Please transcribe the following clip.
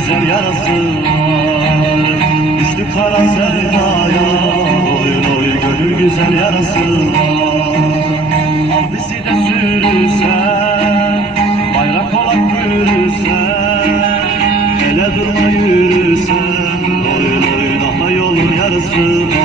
güzel yarası var. Düştü kara sevdaya, oy oy gönül güzel yarası var. Al bizi de sürürsen, bayrak olarak bürürsen, ele durma yürürsen, oy oy daha yolun yarısı var.